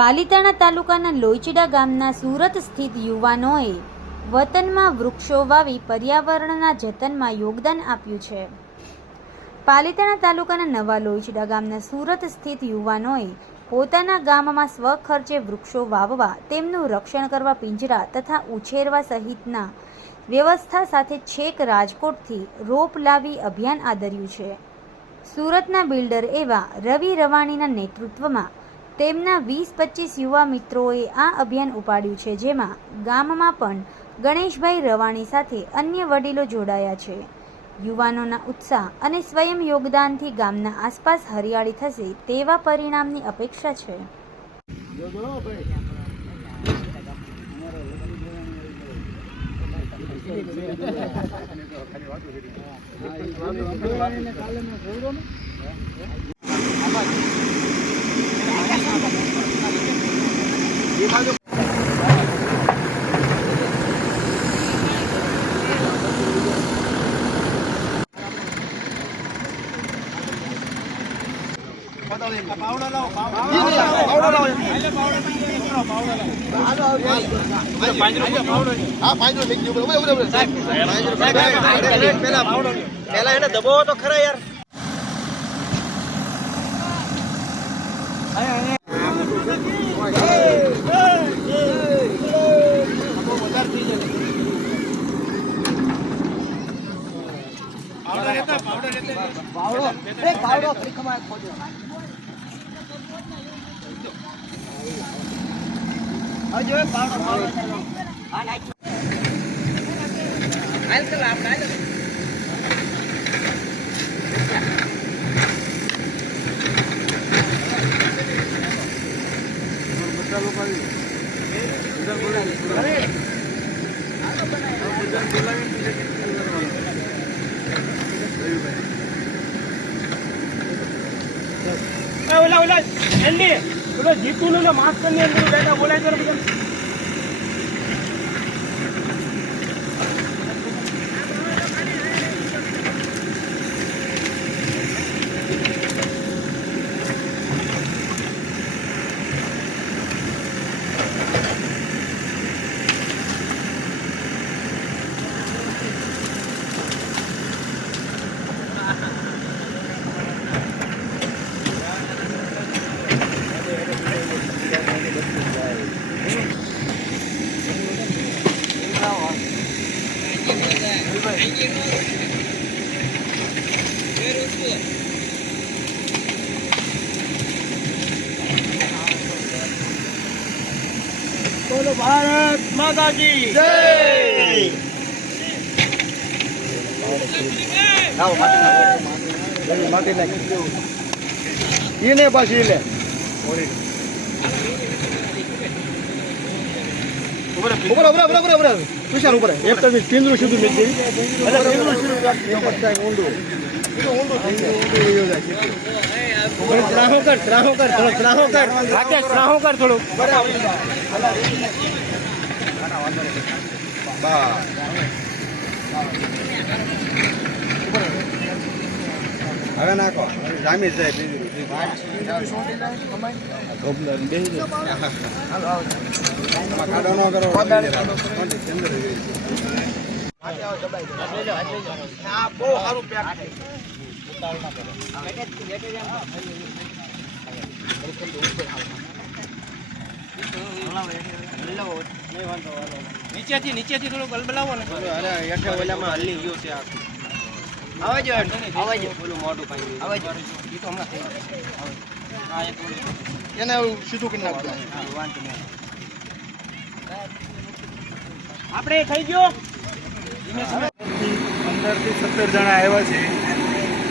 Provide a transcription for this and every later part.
પાલિતાણા તાલુકાના લોઈચડા ગામના સુરત સ્થિત યુવાનોએ વતનમાં વૃક્ષો વાવી પર્યાવરણના જતનમાં યોગદાન આપ્યું છે. પાલિતાણા તાલુકાના નવા લોઈચડા ગામના સુરત સ્થિત યુવાનોએ પોતાના ગામમાં સ્વખર્ચે વૃક્ષો વાવવા, તેમનું રક્ષણ કરવા પિંજરા તથા ઉછેરવા સહિતના વ્યવસ્થા સાથે છેક રાજકોટથી રોપ લાવી અભિયાન આદર્યું છે. સુરતના બિલ્ડર એવા રવિ રવાણીના નેતૃત્વમાં તેમના 20-25 યુવા મિત્રોએ આ અભિયાન ઉપાડ્યું છે, જેમાં ગામમાં પણ ગણેશભાઈ રવાણી સાથે અન્ય વડીલો જોડાયા છે. યુવાનોના ઉત્સાહ અને સ્વયં યોગદાનથી ગામના આસપાસ હરિયાળી થશે તેવા પરિણામની અપેક્ષા છે. જીતું ને માસ્ટર ની અંદર બેઠા બોલાય કરે બધા બોલો ભારત માતા કી જય. એને પાછી લે તુષાર ઉપર એક તો પિંજરું સીધું મેં જઈ ઊંડું થોડું હવે નાખો જામી જાય નીચેથી થોડું બલબલાવો ને ઓલામાં હલી ગયો છે આવાજો બોલું મોટું પાણી આવાજો ઈ તો હમણાં થઈ એને સીધું કરી નાખજો. આપણે થઈ ગયો 15 થી 17 જણા આવ્યા છે.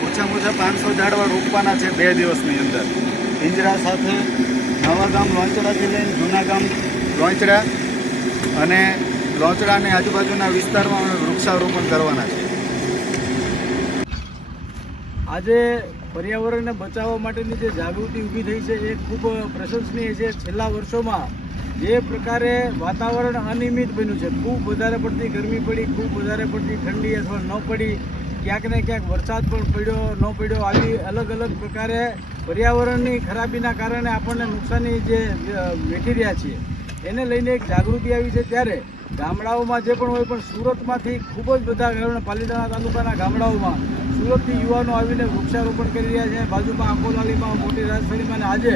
ઓછામાં ઓછા 500 ઝાડવા રોપવાના છે 2 દિવસની અંદર. પિંજરા સાથે નવા ગામ લોંચડાથી લઈને જૂના ગામ લોંચડા અને લોંચડા અને આજુબાજુના વિસ્તારમાં વૃક્ષારોપણ કરવાના છે. આજે પર્યાવરણને બચાવવા માટેની જે જાગૃતિ ઊભી થઈ છે એ ખૂબ પ્રશંસનીય છે. છેલ્લા વર્ષોમાં જે પ્રકારે વાતાવરણ અનિયમિત બન્યું છે, ખૂબ વધારે પડતી ગરમી પડી, ખૂબ વધારે પડતી ઠંડી અથવા ન પડી, ક્યાંક ને ક્યાંક વરસાદ પણ પડ્યો ન પડ્યો, આવી અલગ અલગ પ્રકારે પર્યાવરણની ખરાબીના કારણે આપણને નુકસાની જે વેઠી રહ્યા છીએ એને લઈને એક જાગૃતિ આવી છે. ત્યારે ગામડાઓમાં જે પણ હોય, પણ સુરતમાંથી ખૂબ જ બધા પાલીતાણા તાલુકાના ગામડાઓમાં સુરતથી યુવાનો આવીને વૃક્ષારોપણ કરી રહ્યા છે. બાજુમાં આંકોલાલીમાં, મોટી રાજસ્થળીમાં, આજે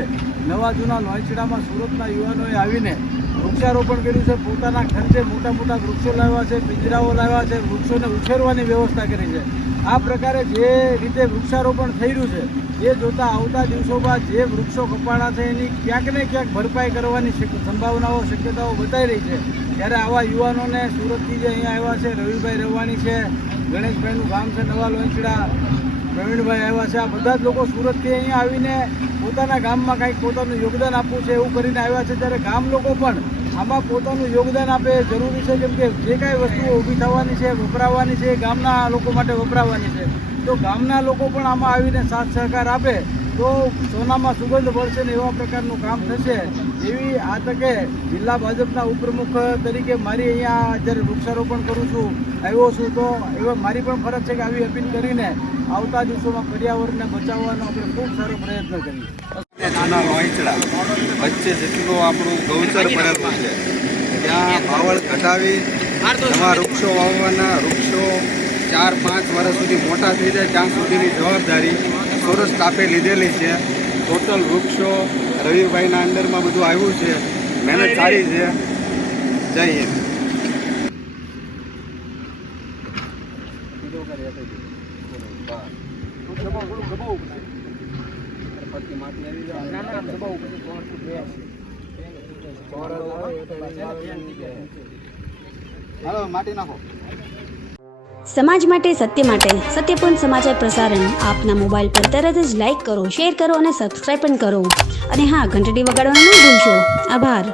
નવા જૂના લોંચડામાં સુરતના યુવાનોએ આવીને વૃક્ષારોપણ કર્યું છે. પોતાના ખર્ચે મોટા મોટા વૃક્ષો લાવ્યા છે, પિંજરાઓ લાવ્યા છે, વૃક્ષોને ઉછેરવાની વ્યવસ્થા કરી છે. આ પ્રકારે જે રીતે વૃક્ષારોપણ થઈ રહ્યું છે એ જોતાં આવતા દિવસોમાં જે વૃક્ષો કપાણા છે એની ક્યાંક ને ક્યાંક ભરપાઈ કરવાની સંભાવનાઓ, શક્યતાઓ બતાવી રહી છે. ત્યારે આવા યુવાનોને સુરતથી જે અહીંયા આવ્યા છે, રવિભાઈ રવાણી છે, ગણેશભાઈનું ગામ છે નવા લોંચડા, પ્રવીણભાઈ આવ્યા છે, આ બધા જ લોકો સુરતથી અહીંયા આવીને પોતાના ગામમાં કંઈક પોતાનું યોગદાન આપવું છે એવું કરીને આવ્યા છે. ત્યારે ગામ લોકો પણ આમાં પોતાનું યોગદાન આપે એ જરૂરી છે, કેમ કે જે કાંઈ વસ્તુઓ ઊભી થવાની છે, વપરાવાની છે, એ ગામના લોકો માટે વપરાવાની છે. તો ગામના લોકો પણ આમાં આવીને સાથ સહકાર આપે તો સોનામાં સુગંધ ભળશે ને એવા પ્રકારનું કામ થશે. એવી આ તકે જિલ્લા ભાજપના ઉપપ્રમુખ તરીકે મારી અહીંયા જ્યારે વૃક્ષારોપણ કરું છું, આવ્યો છું, તો એવા મારી પણ ફરજ છે કે આવી અપીલ કરીને આવતા દિવસોમાં પર્યાવરણને બચાવવાનો આપણે ખૂબ સારો પ્રયત્ન કરીએ. જૂના લોંચડા વચ્ચે જેટલું આપણું ગૌચર પડેલું છે ત્યાં પાવળ ઘટાવી નવા વૃક્ષો વાવવાના. વૃક્ષો 4-5 વર્ષ સુધી મોટા થઈ જાય ત્યાં સુધીની જવાબદારી સુરત સ્ટાફે લીધેલી છે. ટોટલ વૃક્ષો રવિભાઈના અંડરમાં બધું આવ્યું છે, મહેનત સારી છે. જય હિન્દ. હાલો માટી નાખો. સમાજ માટે, સત્ય માટે, સત્યપૂર્ણ સમાચાર પ્રસારણ આપના મોબાઈલ પર તરત જ લાઈક કરો, શેર કરો અને સબસ્ક્રાઈબ પણ કરો. અને હા, ઘંટડી વગાડવાનું ન ભૂલશો. આભાર.